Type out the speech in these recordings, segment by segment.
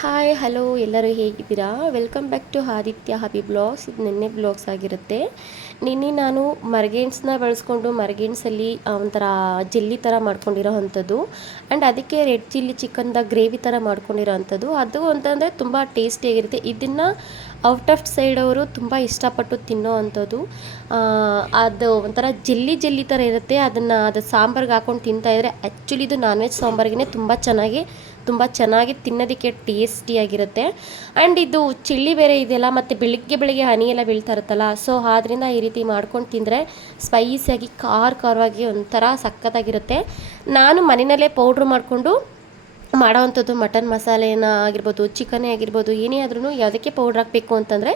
Hi hello ಎಲ್ಲರೂ ಹೇಗಿದ್ದೀರಾ? Welcome back to Aditya hobby blogs. ಇದು ನಿನ್ನೆ ಬ್ಲಾಗ್ಸ್ ಆಗಿರುತ್ತೆ. ನಿನ್ನೆ ನಾನು ಮರ್ಗೆಣ್ಸನ್ನ ಬಳಸ್ಕೊಂಡು ಮರ್ಗೆಣ್ಸಲ್ಲಿ ಒಂಥರ ಜೆಲ್ಲಿ ಥರ ಮಾಡ್ಕೊಂಡಿರೋ ಅಂಥದ್ದು ಆ್ಯಂಡ್ ಅದಕ್ಕೆ ರೆಡ್ ಚಿಲ್ಲಿ ಚಿಕನ್ದ ಗ್ರೇವಿ ಥರ ಮಾಡ್ಕೊಂಡಿರೋ ಅಂಥದ್ದು. ಅದು ಅಂತಂದರೆ ತುಂಬ ಟೇಸ್ಟಿಯಾಗಿರುತ್ತೆ. ಇದನ್ನು ಔಟ್ ಆಫ್ ಸೈಡ್ ಅವರು ತುಂಬ ಇಷ್ಟಪಟ್ಟು ತಿನ್ನೋ ಅಂಥದ್ದು. ಅದು ಒಂಥರ ಜೆಲ್ಲಿ ಜೆಲ್ಲಿ ಥರ ಇರುತ್ತೆ. ಅದು ಸಾಂಬಾರ್ಗೆ ಹಾಕ್ಕೊಂಡು ತಿಂತಾಯಿದ್ರೆ ಆ್ಯಕ್ಚುಲಿ ಇದು ನಾನ್ ವೆಜ್ ಸಾಂಬಾರಿಗೇ ತುಂಬ ಚೆನ್ನಾಗಿ ತಿನ್ನೋದಕ್ಕೆ ಟೇಸ್ಟಿಯಾಗಿರುತ್ತೆ. ಆ್ಯಂಡ್ ಇದು ಚಿಲ್ಲಿ ಬೇರೆ ಇದೆಯಲ್ಲ, ಮತ್ತು ಬೆಳಿಗ್ಗೆ ಹನಿ ಎಲ್ಲ ಬೀಳ್ತಾ ಇರುತ್ತಲ್ಲ, ಸೊ ಆದ್ದರಿಂದ ಈ ರೀತಿ ಮಾಡ್ಕೊಂಡು ತಿಂದರೆ ಸ್ಪೈಸಿಯಾಗಿ ಖಾರವಾಗಿ ಒಂಥರ ಸಖತ್ತಾಗಿರುತ್ತೆ. ನಾನು ಮನೆಯಲ್ಲೇ ಪೌಡ್ರ್ ಮಾಡಿಕೊಂಡು ಮಾಡೋವಂಥದ್ದು. ಮಟನ್ ಮಸಾಲೆನ ಆಗಿರ್ಬೋದು, ಚಿಕನ್ನೇ ಆಗಿರ್ಬೋದು, ಏನೇ ಆದ್ರೂ ಯಾವುದಕ್ಕೆ ಪೌಡ್ರ್ ಹಾಕಬೇಕು ಅಂತಂದರೆ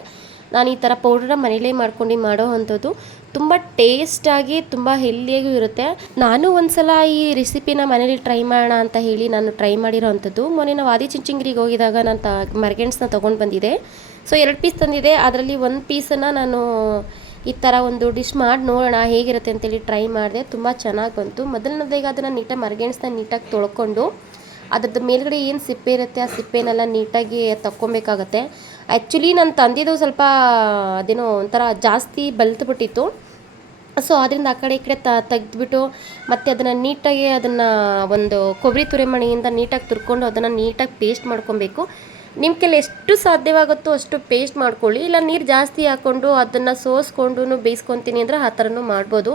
ನಾನು ಈ ಥರ ಪೌಡ್ರನ್ನ ಮನೇಲೇ ಮಾಡ್ಕೊಂಡು ಮಾಡೋ ಅಂಥದ್ದು. ತುಂಬ ಟೇಸ್ಟಾಗಿ ತುಂಬ ಹೆಲ್ದಿಯಾಗೂ ಇರುತ್ತೆ. ನಾನು ಒಂದು ಸಲ ಈ ರೆಸಿಪಿನ ಮನೇಲಿ ಟ್ರೈ ಮಾಡೋಣ ಅಂತ ಹೇಳಿ ನಾನು ಟ್ರೈ ಮಾಡಿರೋ ಅಂಥದ್ದು. ಮೊನ್ನೆ ನಾವು ಆದಿಚುಂಚನಗಿರಿಗೆ ಹೋಗಿದಾಗ ನಾನು ಮರ್ಗೆಣ್ಸನ್ನ ತೊಗೊಂಡು ಬಂದಿದ್ದೆ. ಸೊ 2 ಪೀಸ್ ತಂದಿದ್ದೆ. ಅದರಲ್ಲಿ 1 ಪೀಸನ್ನು ನಾನು ಈ ಥರ ಒಂದು ಡಿಶ್ ಮಾಡಿ ನೋಡೋಣ ಹೇಗಿರುತ್ತೆ ಅಂತೇಳಿ ಟ್ರೈ ಮಾಡಿದೆ. ತುಂಬ ಚೆನ್ನಾಗಿ ಬಂತು. ಮೊದಲನೇದಾಗಿ ಅದನ್ನು ಮರ್ಗೆಣ್ಸನ್ನ ನೀಟಾಗಿ ತೊಳ್ಕೊಂಡು ಅದ್ರದ್ದು ಮೇಲ್ಗಡೆ ಏನು ಸಿಪ್ಪೆ ಇರುತ್ತೆ ಆ ಸಿಪ್ಪೆನೆಲ್ಲ ನೀಟಾಗಿ ತಕ್ಕೊಬೇಕಾಗತ್ತೆ. ಆ್ಯಕ್ಚುಲಿ ನಾನು ತಂದಿದ್ದು ಸ್ವಲ್ಪ ಅದೇನೋ ಒಂಥರ ಜಾಸ್ತಿ ಬಲ್ತ್ಬಿಟ್ಟಿತ್ತು. ಸೊ ಅದರಿಂದ ಆ ಕಡೆ ಈ ಕಡೆ ತೆಗೆದ್ಬಿಟ್ಟು ಮತ್ತು ಅದನ್ನು ನೀಟಾಗಿ ಒಂದು ಕೊಬ್ಬರಿ ತುರಿಮಣಿಯಿಂದ ನೀಟಾಗಿ ತುರ್ಕೊಂಡು ಅದನ್ನು ನೀಟಾಗಿ ಪೇಸ್ಟ್ ಮಾಡ್ಕೊಬೇಕು. ನಿಮ್ಮ ಕೈಲಿ ಎಷ್ಟು ಸಾಧ್ಯವಾಗುತ್ತೋ ಅಷ್ಟು ಪೇಸ್ಟ್ ಮಾಡ್ಕೊಳ್ಳಿ. ಇಲ್ಲ ನೀರು ಜಾಸ್ತಿ ಹಾಕ್ಕೊಂಡು ಅದನ್ನು ಸೋಸ್ಕೊಂಡು ಬೇಯಿಸ್ಕೊತೀನಿ ಅಂದರೆ ಆ ಥರನೂ ಮಾಡ್ಬೋದು.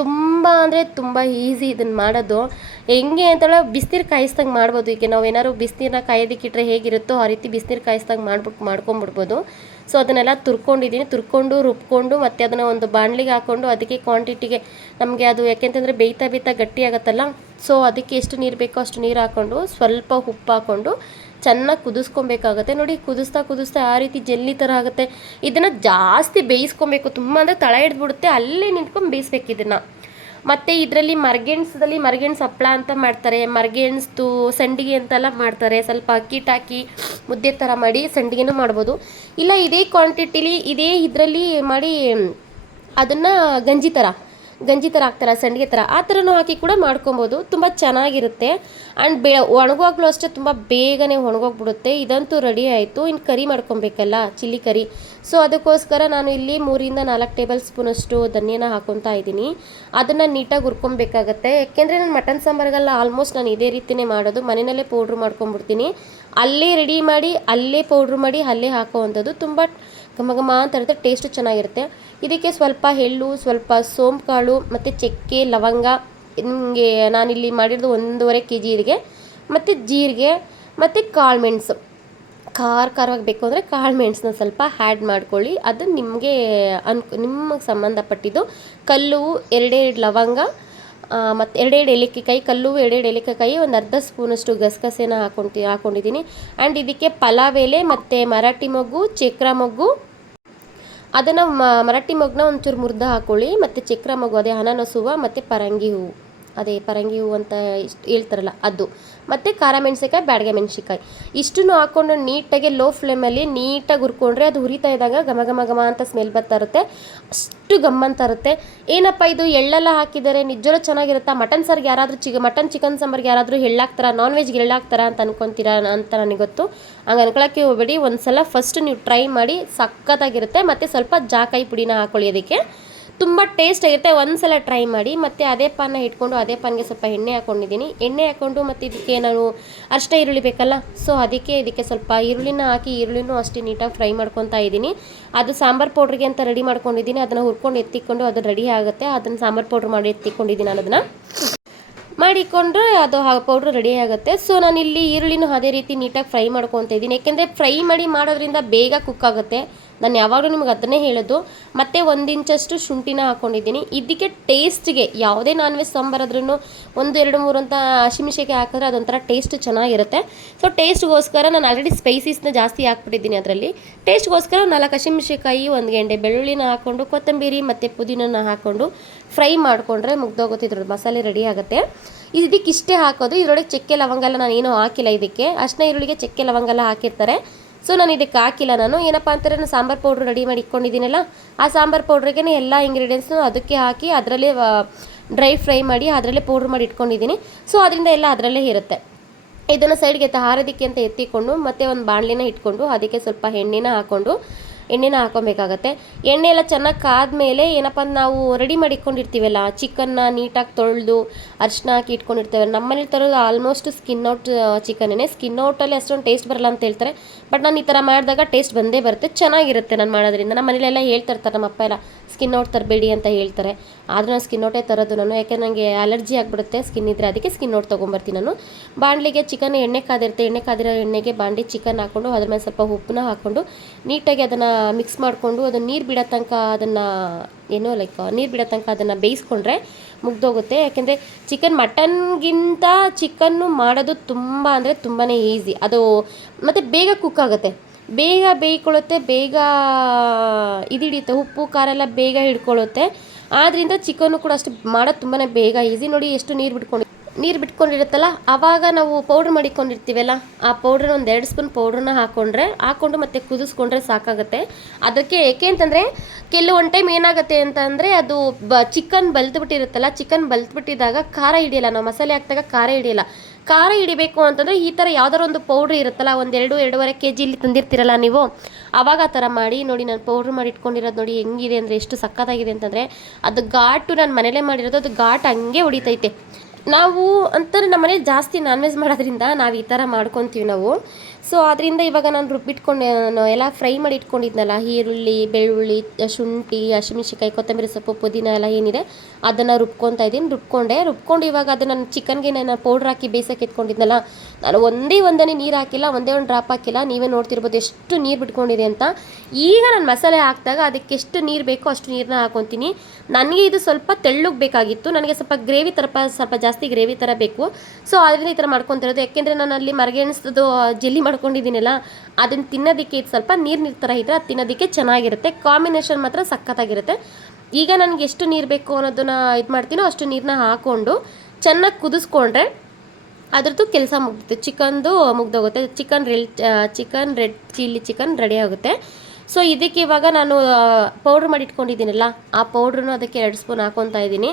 ತುಂಬ ಅಂದರೆ ತುಂಬ ಈಸಿ ಇದನ್ನು ಮಾಡೋದು. ಹೆಂಗೆ ಅಂತೇಳಿ ಬಿಸಿನೀರು ಕಾಯಿಸ್ದಂಗೆ ಮಾಡ್ಬೋದು. ಈಗ ನಾವು ಏನಾದ್ರು ಬಿಸಿನೀರನ್ನ ಕಾಯೋದಕ್ಕಿಟ್ರೆ ಹೇಗಿರುತ್ತೋ ಆ ರೀತಿ ಬಿಸಿನೀರು ಕಾಯಿಸ್ದಂಗೆ ಮಾಡ್ಕೊಂಬಿಡ್ಬೋದು. ಸೊ ಅದನ್ನೆಲ್ಲ ತುರ್ಕೊಂಡು ರುಬ್ಕೊಂಡು ಮತ್ತು ಅದನ್ನು ಒಂದು ಬಾಣಲಿಗೆ ಹಾಕ್ಕೊಂಡು ಅದಕ್ಕೆ ಕ್ವಾಂಟಿಟಿಗೆ ನಮಗೆ ಅದು ಯಾಕೆಂತಂದರೆ ಬೇಯ್ತಾ ಗಟ್ಟಿ ಆಗುತ್ತಲ್ಲ, ಸೊ ಅದಕ್ಕೆ ಎಷ್ಟು ನೀರು ಬೇಕೋ ಅಷ್ಟು ನೀರು ಹಾಕ್ಕೊಂಡು ಸ್ವಲ್ಪ ಉಪ್ಪು ಹಾಕ್ಕೊಂಡು ಚೆನ್ನಾಗಿ ಕುದಿಸ್ಕೊಬೇಕಾಗತ್ತೆ. ನೋಡಿ ಕುದಿಸ್ತಾ ಆ ರೀತಿ ಜೆಲ್ಲಿ ಥರ ಆಗುತ್ತೆ. ಇದನ್ನು ಜಾಸ್ತಿ ಬೇಯಿಸ್ಕೊಬೇಕು. ತುಂಬ ಅಂದರೆ ತಳ ಹಿಡಿದ್ಬಿಡುತ್ತೆ. ಅಲ್ಲೇ ನಿಂತ್ಕೊಂಡು ಬೇಯಿಸ್ಬೇಕು ಇದನ್ನು. ಮತ್ತು ಇದರಲ್ಲಿ ಮರ್ಗೆಣ್ಸು ಹಪ್ಪಳ ಅಂತ ಮಾಡ್ತಾರೆ. ಮರ್ಗೆಣ್ಸ್ದು ಸಂಡಿಗೆ ಅಂತೆಲ್ಲ ಮಾಡ್ತಾರೆ. ಸ್ವಲ್ಪ ಅಕ್ಕಿಟ್ಟು ಹಾಕಿ ಮುದ್ದೆ ಥರ ಮಾಡಿ ಸಂಡಿಗೆನೂ ಮಾಡ್ಬೋದು. ಇಲ್ಲ ಇದೇ ಕ್ವಾಂಟಿಟಿಲಿ ಇದರಲ್ಲಿ ಮಾಡಿ ಅದನ್ನು ಗಂಜಿ ಥರ ಹಾಕ್ತಾರೆ, ಸಂಡಿಗೆ ಥರ ಆ ಥರನೂ ಹಾಕಿ ಕೂಡ ಮಾಡ್ಕೊಬೋದು. ತುಂಬ ಚೆನ್ನಾಗಿರುತ್ತೆ. ಆ್ಯಂಡ್ ಒಣಗುವಾಗಲೂ ಅಷ್ಟೇ ತುಂಬ ಬೇಗನೆ ಒಣಗೋಗ್ಬಿಡುತ್ತೆ. ಇದಂತೂ ರೆಡಿ ಆಯಿತು. ಇನ್ನು ಕರಿ ಮಾಡ್ಕೊಬೇಕಲ್ಲ, ಚಿಲ್ಲಿ ಕರಿ. ಸೊ ಅದಕ್ಕೋಸ್ಕರ ನಾನು ಇಲ್ಲಿ 3 ಇಂದ 4 ಟೇಬಲ್ ಸ್ಪೂನಷ್ಟು ಧನಿಯಾನ ಹಾಕ್ಕೊತಾ ಇದ್ದೀನಿ. ಅದನ್ನು ನೀಟಾಗಿ ಹುರ್ಕೊಬೇಕಾಗತ್ತೆ. ಯಾಕೆಂದರೆ ನಾನು ಮಟನ್ ಸಾಂಬಾರಿಗೆಲ್ಲ ಆಲ್ಮೋಸ್ಟ್ ನಾನು ಇದೇ ರೀತಿಯೇ ಮಾಡೋದು. ಮನೆಯಲ್ಲೇ ಪೌಡ್ರ್ ಮಾಡ್ಕೊಂಬಿಡ್ತೀನಿ. ಅಲ್ಲೇ ರೆಡಿ ಮಾಡಿ ಅಲ್ಲೇ ಪೌಡ್ರ್ ಮಾಡಿ ಅಲ್ಲೇ ಹಾಕೋವಂಥದ್ದು. ತುಂಬ ಘಮ ಅಂತ ಇರುತ್ತೆ. ಟೇಸ್ಟು ಚೆನ್ನಾಗಿರುತ್ತೆ. ಇದಕ್ಕೆ ಸ್ವಲ್ಪ ಎಳ್ಳು, ಸ್ವಲ್ಪ ಸೋಂಪು ಕಾಳು ಮತ್ತು ಚಕ್ಕೆ, ಲವಂಗ, ನಿಮಗೆ ನಾನಿಲ್ಲಿ ಮಾಡಿರೋದು 1.5 kg ಇದಕ್ಕೆ, ಮತ್ತು ಜೀರಿಗೆ ಮತ್ತು ಕಾಳು ಮೆಣಸು. ಖಾರವಾಗಿ ಬೇಕು ಅಂದರೆ ಕಾಳು ಮೆಣಸನ್ನ ಸ್ವಲ್ಪ ಆ್ಯಡ್ ಮಾಡ್ಕೊಳ್ಳಿ. ಅದು ನಿಮಗೆ ನಿಮಗೆ ಸಂಬಂಧಪಟ್ಟಿದ್ದು. ಕಲ್ಲು 2 ಲವಂಗ ಮತ್ತು 2 ಏಲಕ್ಕಿಕಾಯಿ, ಕಲ್ಲು 2 ಏಲಕ್ಕಿಕಾಯಿ, ಒಂದು ಅರ್ಧ ಸ್ಪೂನಷ್ಟು ಗಸಗಸೆನ ಹಾಕ್ಕೊಂಡಿದ್ದೀನಿ. ಆ್ಯಂಡ್ ಇದಕ್ಕೆ ಪಲಾವ್ ಎಲೆ ಮತ್ತು ಮರಾಠಿ ಮೊಗ್ಗು, ಚಕ್ರ ಮೊಗ್ಗು, ಅದನ್ನು ಮರಾಠಿ ಮೊಗ್ಗನ್ನ ಒಂಚೂರು ಮುರಿದು ಹಾಕ್ಕೊಳ್ಳಿ. ಮತ್ತು ಚಕ್ರ ಮೊಗ್ಗು ಅದೇ ಅನಾನಸ್ ಹೂವು ಮತ್ತು ಪರಂಗಿ ಹೂವು ಅಂತ ಹೇಳ್ತಾರಲ್ಲ ಅದು, ಮತ್ತು ಖಾರ ಮೆಣಸಿನ್ಕಾಯಿ, ಬ್ಯಾಡಗೆ ಮೆಣಸಿನ್ಕಾಯಿ ಇಷ್ಟನ್ನು ಹಾಕ್ಕೊಂಡು ನೀಟಾಗಿ ಲೋ ಫ್ಲೇಮಲ್ಲಿ ನೀಟಾಗಿ ಹುರ್ಕೊಂಡ್ರೆ ಅದು ಹುರಿತಾ ಇದ್ದಾಗ ಘಮ ಅಂತ ಸ್ಮೆಲ್ ಬರ್ತಾ ಇರುತ್ತೆ. ಅಷ್ಟು ಗಮ್ಮಂತ ಇರುತ್ತೆ. ಏನಪ್ಪ ಇದು ಎಳ್ಳೆಲ್ಲ ಹಾಕಿದ್ದಾರೆ, ನಿಜವೂ ಚೆನ್ನಾಗಿರುತ್ತಾ? ಮಟನ್ ಸಾರಿಗೆ ಯಾರಾದರೂ ಮಟನ್ ಚಿಕನ್ ಸಾಂಬಾರ್ಗೆ ಯಾರಾದರೂ ಎಳ್ಳಾಕ್ತಾರಾ, ನಾನ್ ವೆಜ್ಗೆ ಎಳ್ಳಾಕ್ತಾರಾ ಅಂತ ಅನ್ಕೊತೀರಾ ಅಂತ ನನಗೆ ಗೊತ್ತು. ಹಂಗೆ ಅನ್ಕೊಳಕ್ಕೆ ಹೋಗ್ಬೇಡಿ. ಒಂದು ಸಲ ಫಸ್ಟ್ ನೀವು ಟ್ರೈ ಮಾಡಿ, ಸಖತ್ತಾಗಿರುತ್ತೆ. ಮತ್ತು ಸ್ವಲ್ಪ ಜಾಕಾಯಿ ಪುಡಿನ ಹಾಕ್ಕೊಳ್ಳಿ. ಅದಕ್ಕೆ ತುಂಬ ಟೇಸ್ಟ್ ಆಗಿರುತ್ತೆ. ಒಂದು ಸಲ ಟ್ರೈ ಮಾಡಿ. ಮತ್ತು ಅದೇ ಪಾನ ಇಟ್ಕೊಂಡು ಅದೇ ಪಾನ್ಗೆ ಸ್ವಲ್ಪ ಎಣ್ಣೆ ಹಾಕ್ಕೊಂಡಿದ್ದೀನಿ. ಎಣ್ಣೆ ಹಾಕ್ಕೊಂಡು ಮತ್ತು ಇದಕ್ಕೆ ನಾನು ಅರಿಶಿನ ಈರುಳ್ಳಿ ಬೇಕಲ್ಲ, ಸೊ ಇದಕ್ಕೆ ಸ್ವಲ್ಪ ಈರುಳ್ಳಿನ ಹಾಕಿ ಈರುಳ್ಳಿನೂ ಅಷ್ಟೇ ನೀಟಾಗಿ ಫ್ರೈ ಮಾಡ್ಕೊತಾ ಇದ್ದೀನಿ. ಅದು ಸಾಂಬಾರು ಪೌಡ್ರಿಗೆ ಅಂತ ರೆಡಿ ಮಾಡ್ಕೊಂಡಿದ್ದೀನಿ. ಅದನ್ನು ಹುರ್ಕೊಂಡು ಎತ್ತಿಕೊಂಡು ಅದು ರೆಡಿ ಆಗುತ್ತೆ. ಅದನ್ನು ಸಾಂಬಾರು ಪೌಡ್ರ್ ಮಾಡಿ ಎತ್ತಿಕೊಂಡಿದ್ದೀನಿ. ನಾನು ಅದನ್ನು ಮಾಡಿಕೊಂಡ್ರೆ ಅದು ಪೌಡ್ರ್ ರೆಡಿ ಆಗುತ್ತೆ. ಸೊ ನಾನಿಲ್ಲಿ ಈರುಳ್ಳಿನೂ ಅದೇ ರೀತಿ ನೀಟಾಗಿ ಫ್ರೈ ಮಾಡ್ಕೊತಾ ಇದ್ದೀನಿ. ಯಾಕೆಂದರೆ ಫ್ರೈ ಮಾಡೋದ್ರಿಂದ ಬೇಗ ಕುಕ್ ಆಗುತ್ತೆ. ನಾನು ಯಾವಾಗಲೂ ನಿಮ್ಗೆ ಅದನ್ನೇ ಹೇಳೋದು. ಮತ್ತು 1 ಇಂಚಷ್ಟು ಶುಂಠಿನ ಹಾಕ್ಕೊಂಡಿದ್ದೀನಿ. ಇದಕ್ಕೆ ಟೇಸ್ಟ್ಗೆ ಯಾವುದೇ ನಾನ್ ವೆಜ್ ಸಾಂಬಾರಾದ್ರೂ 1, 2, 3 ಅಂತ ಹಸಿಮೆಣಸಿನ್ಕಾಯಿ ಹಾಕಿದ್ರೆ ಅದೊಂಥರ ಟೇಸ್ಟ್ ಚೆನ್ನಾಗಿರುತ್ತೆ. ಸೊ ಟೇಸ್ಟ್ಗೋಸ್ಕರ ನಾನು ಆಲ್ರೆಡಿ ಸ್ಪೈಸೀಸ್ನ ಜಾಸ್ತಿ ಹಾಕ್ಬಿಟ್ಟಿದ್ದೀನಿ. ಅದರಲ್ಲಿ ಟೇಸ್ಟ್ಗೋಸ್ಕರ 4 ಹಸಿಮೆಣಸಿನ್ಕಾಯಿ, 1 ಗೆಂಡೆ ಬೆಳ್ಳುಳ್ಳಿನ ಹಾಕ್ಕೊಂಡು ಕೊತ್ತಂಬರಿ ಮತ್ತು ಪುದೀನನ ಹಾಕ್ಕೊಂಡು ಫ್ರೈ ಮಾಡಿಕೊಂಡ್ರೆ ಮುಗ್ದೋಗುತ್ತೆ. ಇದ್ರದ್ದು ಮಸಾಲೆ ರೆಡಿ ಆಗುತ್ತೆ. ಇದಕ್ಕೆ ಇಷ್ಟೇ ಹಾಕೋದು. ಇದರೊಳಗೆ ಚಕ್ಕೆ ಲವಂಗ ಎಲ್ಲ ನಾನು ಏನೂ ಹಾಕಿಲ್ಲ. ಇದಕ್ಕೆ ಅರಿಶಿನ ಈರುಳ್ಳಿಗೆ ಚಕ್ಕೆ ಲವಂಗ ಎಲ್ಲ ಹಾಕಿರ್ತಾರೆ. ಸೊ ನಾನು ಇದಕ್ಕೆ ಹಾಕಿಲ್ಲ. ನಾನು ಏನಪ್ಪ ಅಂತಾರೆ, ನಾನು ಸಾಂಬಾರು ಪೌಡ್ರ್ ರೆಡಿ ಮಾಡಿ ಇಟ್ಕೊಂಡಿದ್ದೀನಲ್ಲ, ಆ ಸಾಂಬಾರು ಪೌಡ್ರಿಗೆ ಎಲ್ಲ ಇಂಗ್ರೀಡಿಯೆಂಟ್ಸ್ನು ಅದಕ್ಕೆ ಹಾಕಿ ಅದರಲ್ಲೇ ಡ್ರೈ ಫ್ರೈ ಮಾಡಿ ಅದರಲ್ಲೇ ಪೌಡ್ರ್ ಮಾಡಿ ಇಟ್ಕೊಂಡಿದ್ದೀನಿ. ಸೊ ಅದರಿಂದ ಎಲ್ಲ ಅದರಲ್ಲೇ ಇರುತ್ತೆ. ಇದನ್ನು ಸೈಡ್ಗೆ ಆರೋದಕ್ಕೆ ಅಂತ ಎತ್ತಿಕೊಂಡು ಮತ್ತೆ ಒಂದು ಬಾಣಲಿನ ಇಟ್ಕೊಂಡು ಅದಕ್ಕೆ ಸ್ವಲ್ಪ ಎಣ್ಣೆನ ಹಾಕೊಬೇಕಾಗತ್ತೆ. ಎಣ್ಣೆ ಎಲ್ಲ ಚೆನ್ನಾಗಿ ಕಾದ್ಮೇಲೆ ಏನಪ್ಪ ನಾವು ರೆಡಿ ಮಾಡಿ ಇಟ್ಕೊಂಡಿರ್ತೀವಲ್ಲ ಚಿಕನ್ನ ನೀಟಾಗಿ ತೊಳೆದು ಅರಿಶಿನ ಹಾಕಿ ಇಟ್ಕೊಂಡಿರ್ತೇವೆ. ನಮ್ಮನೇಲಿ ತರೋದು ಆಲ್ಮೋಸ್ಟ್ ಸ್ಕಿನ್ ಔಟ್ ಚಿಕನ್ನೇ. ಸ್ಕಿನ್ ಔಟಲ್ಲಿ ಅಷ್ಟೊಂದು ಟೇಸ್ಟ್ ಬರಲ್ಲ ಅಂತ ಹೇಳ್ತಾರೆ, ಬಟ್ ನಾನು ಈ ಥರ ಮಾಡಿದಾಗ ಟೇಸ್ಟ್ ಬಂದೇ ಬರುತ್ತೆ, ಚೆನ್ನಾಗಿರುತ್ತೆ ನಾನು ಮಾಡೋದ್ರಿಂದ. ನಮ್ಮ ಮನೇಲೆಲ್ಲ ಹೇಳ್ತಿರ್ತಾರೆ, ನಮ್ಮ ಅಪ್ಪ ಎಲ್ಲ ಸ್ಕಿನ್ ಔಟ್ ತರಬೇಡಿ ಅಂತ ಹೇಳ್ತಾರೆ, ಆದರೆ ನಾನು ಸ್ಕಿನ್ ಔಟೇ ತರೋದು ನಾನು, ಯಾಕೆ ನನಗೆ ಅಲರ್ಜಿ ಆಗಿಬಿಡುತ್ತೆ ಸ್ಕಿನ್ ಇದ್ದರೆ, ಅದಕ್ಕೆ ಸ್ಕಿನ್ ಔಟ್ ತೊಗೊಂಬರ್ತೀನಿ ನಾನು. ಬಾಣಲಿಗೆ ಚಿಕನ್ ಎಣ್ಣೆ ಕಾದಿರೋ ಎಣ್ಣೆಗೆ ಬಾಂಡಿ ಚಿಕನ್ ಹಾಕ್ಕೊಂಡು ಅದ್ರ ಮೇಲೆ ಸ್ವಲ್ಪ ಉಪ್ಪನ್ನ ಹಾಕ್ಕೊಂಡು ನೀಟಾಗಿ ಅದನ್ನು ಮಿಕ್ಸ್ ಮಾಡಿಕೊಂಡು ಅದನ್ನು ನೀರು ಬಿಡೋ ತನಕ ಅದನ್ನು ಬೇಯಿಸ್ಕೊಂಡ್ರೆ ಮುಗ್ದೋಗುತ್ತೆ. ಯಾಕೆಂದರೆ ಮಟನ್ಗಿಂತ ಚಿಕನ್ನು ಮಾಡೋದು ತುಂಬ ಅಂದರೆ ತುಂಬಾ ಈಸಿ ಅದು, ಮತ್ತು ಬೇಗ ಕುಕ್ ಆಗುತ್ತೆ, ಬೇಗ ಬೇಯ್ಕೊಳ್ಳುತ್ತೆ, ಬೇಗ ಹಿಡಿಯುತ್ತೆ, ಉಪ್ಪು ಖಾರ ಎಲ್ಲ ಬೇಗ ಹಿಡ್ಕೊಳ್ಳುತ್ತೆ. ಆದ್ದರಿಂದ ಚಿಕನ್ನು ಕೂಡ ಅಷ್ಟು ಮಾಡೋದು ತುಂಬಾ ಬೇಗ ಈಸಿ. ನೋಡಿ ಎಷ್ಟು ನೀರು ಬಿಟ್ಕೊಂಡಿರುತ್ತಲ್ಲ, ಆವಾಗ ನಾವು ಪೌಡ್ರ್ ಮಾಡಿಕೊಂಡಿರ್ತೀವಲ್ಲ, ಆ ಪೌಡ್ರನ್ನ ಒಂದು 2 ಸ್ಪೂನ್ ಪೌಡ್ರನ್ನ ಹಾಕ್ಕೊಂಡು ಮತ್ತೆ ಕುದಿಸ್ಕೊಂಡ್ರೆ ಸಾಕಾಗುತ್ತೆ. ಅದಕ್ಕೆ ಏಕೆ ಅಂತಂದರೆ ಕೆಲವೊಂದು ಟೈಮ್ ಏನಾಗುತ್ತೆ ಅಂತಂದರೆ ಅದು ಚಿಕನ್ ಬಲ್ತ್ಬಿಟ್ಟಿರುತ್ತಲ್ಲ, ಚಿಕನ್ ಬಲ್ತ್ಬಿಟ್ಟಿದ್ದಾಗ ಖಾರ ಹಿಡಿಯಲ್ಲ, ನಾವು ಮಸಾಲೆ ಹಾಕಿದಾಗ ಖಾರ ಹಿಡಿಯಲ್ಲ. ಖಾರ ಹಿಡಿಬೇಕು ಅಂತಂದರೆ ಈ ಥರ ಯಾವ್ದಾರು ಒಂದು ಪೌಡ್ರ್ ಇರುತ್ತಲ್ಲ, 1-2.5 kg ಇಲ್ಲಿ ತಂದಿರ್ತೀರಲ್ಲ ನೀವು, ಆವಾಗ ಆ ಥರ ಮಾಡಿ. ನೋಡಿ ನಾನು ಪೌಡ್ರ್ ಮಾಡಿ ಇಟ್ಕೊಂಡಿರೋದು ನೋಡಿ ಹೆಂಗಿದೆ ಅಂದರೆ ಎಷ್ಟು ಸಕ್ಕತ್ತಾಗಿದೆ ಅಂತಂದರೆ, ಅದು ಘಾಟು ನಾನು ಮನೇಲೇ ಮಾಡಿರೋದು, ಅದು ಘಾಟ್ ಹಂಗೆ ಹೊಡಿತೈತೆ. ನಾವು ಅಂತಾರೆ ನಮ್ಮ ಮನೇಲಿ ಜಾಸ್ತಿ ನಾನ್ ವೆಜ್ ಮಾಡೋದ್ರಿಂದ ನಾವು ಈ ಥರ ಮಾಡ್ಕೊತೀವಿ ನಾವು. ಸೊ ಅದರಿಂದ ಇವಾಗ ನಾನು ನಾನು ಎಲ್ಲ ಫ್ರೈ ಮಾಡಿ ಇಟ್ಕೊಂಡಿದ್ನಲ್ಲ, ಈರುಳ್ಳಿ, ಬೆಳ್ಳುಳ್ಳಿ, ಶುಂಠಿ, ಹಸಿಮೆಣ್ಸಿನ್ಕಾಯಿ, ಕೊತ್ತಂಬರಿ ಸೊಪ್ಪು, ಪುದೀನ ಎಲ್ಲ ಏನಿದೆ ಅದನ್ನು ರುಬ್ಕೊತಾ ಇದ್ದೀನಿ. ರುಬ್ಕೊಂಡು ಇವಾಗ ಅದನ್ನು ನಾನು ಚಿಕನ್ಗೆ ನಾನು ಪೌಡ್ರ್ ಹಾಕಿ ಬೇಯಿಸೋಕೆ ಎತ್ಕೊಂಡಿದ್ನಲ್ಲ, ನಾನು ಒಂದೇ ನೀರು ಹಾಕಿಲ್ಲ, ಒಂದೇ ಒಂದು ಡ್ರಾಪ್ ಹಾಕಿಲ್ಲ. ನೀವೇ ನೋಡ್ತಿರ್ಬೋದು ಎಷ್ಟು ನೀರು ಬಿಟ್ಕೊಂಡಿದೆ ಅಂತ. ಈಗ ನಾನು ಮಸಾಲೆ ಹಾಕಿದಾಗ ಅದಕ್ಕೆ ಎಷ್ಟು ನೀರು ಬೇಕೋ ಅಷ್ಟು ನೀರನ್ನ ಹಾಕೊತೀನಿ. ನನಗೆ ಇದು ಸ್ವಲ್ಪ ತೆಳ್ಳಗೆ ಬೇಕಾಗಿತ್ತು, ನನಗೆ ಸ್ವಲ್ಪ ಜಾಸ್ತಿ ಗ್ರೇವಿ ಥರ ಬೇಕು. ಸೊ ಅದರಿಂದ ಈ ಥರ ಮಾಡ್ಕೊತಿರೋದು. ಯಾಕೆಂದರೆ ನಾನು ಅಲ್ಲಿ ಮರಗೆಣಸದು ಜೆಲ್ಲಿ ಮಾಡ್ಕೊಂಡಿದ್ದೀನಲ್ಲ, ಅದನ್ನು ತಿನ್ನೋದಕ್ಕೆ ಇದು ಸ್ವಲ್ಪ ನೀರು ಥರ ಇದ್ದರೆ ಅದು ತಿನ್ನೋದಕ್ಕೆ ಚೆನ್ನಾಗಿರುತ್ತೆ, ಕಾಂಬಿನೇಷನ್ ಮಾತ್ರ ಸಖತ್ತಾಗಿರುತ್ತೆ. ಈಗ ನನಗೆ ಎಷ್ಟು ನೀರು ಬೇಕು ಅನ್ನೋದನ್ನು ಇದು ಮಾಡ್ತೀನೋ ಅಷ್ಟು ನೀರನ್ನ ಹಾಕ್ಕೊಂಡು ಚೆನ್ನಾಗಿ ಕುದಿಸ್ಕೊಂಡ್ರೆ ಅದ್ರದ್ದು ಕೆಲಸ ಮುಗ್ದಿತ್ತು, ಚಿಕನ್ದು ಮುಗ್ದೋಗುತ್ತೆ. Chicken red chilli chicken ready ಆಗುತ್ತೆ. ಸೊ ಇದಕ್ಕೆ ಇವಾಗ ನಾನು ಪೌಡ್ರ್ ಮಾಡಿ ಇಟ್ಕೊಂಡಿದ್ದೀನಲ್ಲ, ಆ ಪೌಡ್ರನ್ನು ಅದಕ್ಕೆ 2 ಸ್ಪೂನ್ ಹಾಕ್ಕೊತಾ ಇದ್ದೀನಿ.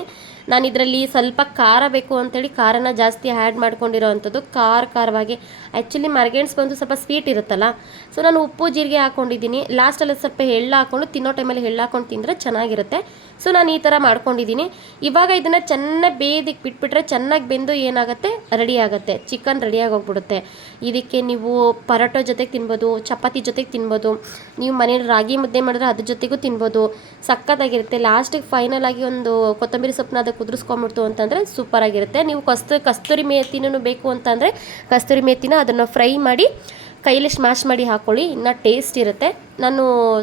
ನಾನು ಇದರಲ್ಲಿ ಸ್ವಲ್ಪ ಖಾರ ಬೇಕು ಅಂತೇಳಿ ಖಾರನ ಜಾಸ್ತಿ ಆ್ಯಡ್ ಮಾಡ್ಕೊಂಡಿರೋ ಅಂಥದ್ದು, ಖಾರವಾಗಿ. ಆ್ಯಕ್ಚುಲಿ ಮರಗೆಣ್ಸು ಬಂದು ಸ್ವಲ್ಪ ಸ್ವೀಟ್ ಇರುತ್ತಲ್ಲ, ಸೊ ನಾನು ಉಪ್ಪು ಜೀರಿಗೆ ಹಾಕ್ಕೊಂಡಿದ್ದೀನಿ. ಲಾಸ್ಟಲ್ಲಿ ಸ್ವಲ್ಪ ಎಳ್ಳು ಹಾಕ್ಕೊಂಡು ತಿನ್ನೋ ಟೈಮಲ್ಲಿ ಎಳ್ಳು ಹಾಕ್ಕೊಂಡು ತಿಂದರೆ ಚೆನ್ನಾಗಿರುತ್ತೆ. ಸೊ ನಾನು ಈ ಥರ ಮಾಡ್ಕೊಂಡಿದ್ದೀನಿ. ಇವಾಗ ಇದನ್ನು ಚೆನ್ನಾಗಿ ಬೇಯೋದಕ್ಕೆ ಬಿಟ್ಬಿಟ್ರೆ ಚೆನ್ನಾಗಿ ಬೆಂದು ಏನಾಗುತ್ತೆ, ರೆಡಿ ಆಗುತ್ತೆ, ಚಿಕನ್ ರೆಡಿಯಾಗಿ ಹೋಗ್ಬಿಡುತ್ತೆ. ಇದಕ್ಕೆ ನೀವು ಪರೋಟೋ ಜೊತೆಗೆ ತಿನ್ಬೋದು, ಚಪಾತಿ ಜೊತೆಗೆ ತಿನ್ಬೋದು, ನೀವು ಮನೇಲಿ ರಾಗಿ ಮುದ್ದೆ ಮಾಡಿದ್ರೆ ಅದ್ರ ಜೊತೆಗೂ ತಿನ್ಬೋದು, ಸಖತ್ತಾಗಿರುತ್ತೆ. ಲಾಸ್ಟಿಗೆ ಫೈನಲ್ ಆಗಿ ಒಂದು ಕೊತ್ತಂಬರಿ ಸೊಪ್ಪನ್ನ ಅದಕ್ಕೆ ಕುದಿಸ್ಕೊಂಬಿಡ್ತು ಅಂತಂದರೆ ಸೂಪರಾಗಿರುತ್ತೆ. ನೀವು ಕಸ್ತೂರಿ ಮೇಥಿನೂ ಬೇಕು ಅಂತಂದರೆ ಕಸ್ತೂರಿ ಮೇಥಿನ ಅದನ್ನು ಫ್ರೈ ಮಾಡಿ ಕೈಯಲ್ಲಿ ಸ್ಮ್ಯಾಶ್ ಮಾಡಿ ಹಾಕ್ಕೊಳ್ಳಿ, ಇನ್ನೂ ಟೇಸ್ಟ್ ಇರುತ್ತೆ. ನಾನು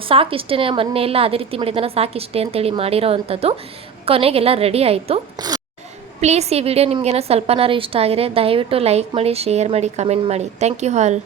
ಸಾಕಿಷ್ಟೇ, ಮೊನ್ನೆ ಎಲ್ಲ ಅದೇ ರೀತಿ ಮಾಡಿದ್ದಲ್ಲ, ಸಾಕಿಷ್ಟೇ ಅಂತೇಳಿ ಮಾಡಿರೋ ಅಂಥದ್ದು. ಕೊನೆಗೆಲ್ಲ ರೆಡಿ ಆಯಿತು. ಪ್ಲೀಸ್ ಈ ವಿಡಿಯೋ ನಿಮಗೇನೋ ಸ್ವಲ್ಪನಾರು ಇಷ್ಟ ಆಗಿದೆ, ದಯವಿಟ್ಟು ಲೈಕ್ ಮಾಡಿ, ಶೇರ್ ಮಾಡಿ, ಕಮೆಂಟ್ ಮಾಡಿ. Thank you all.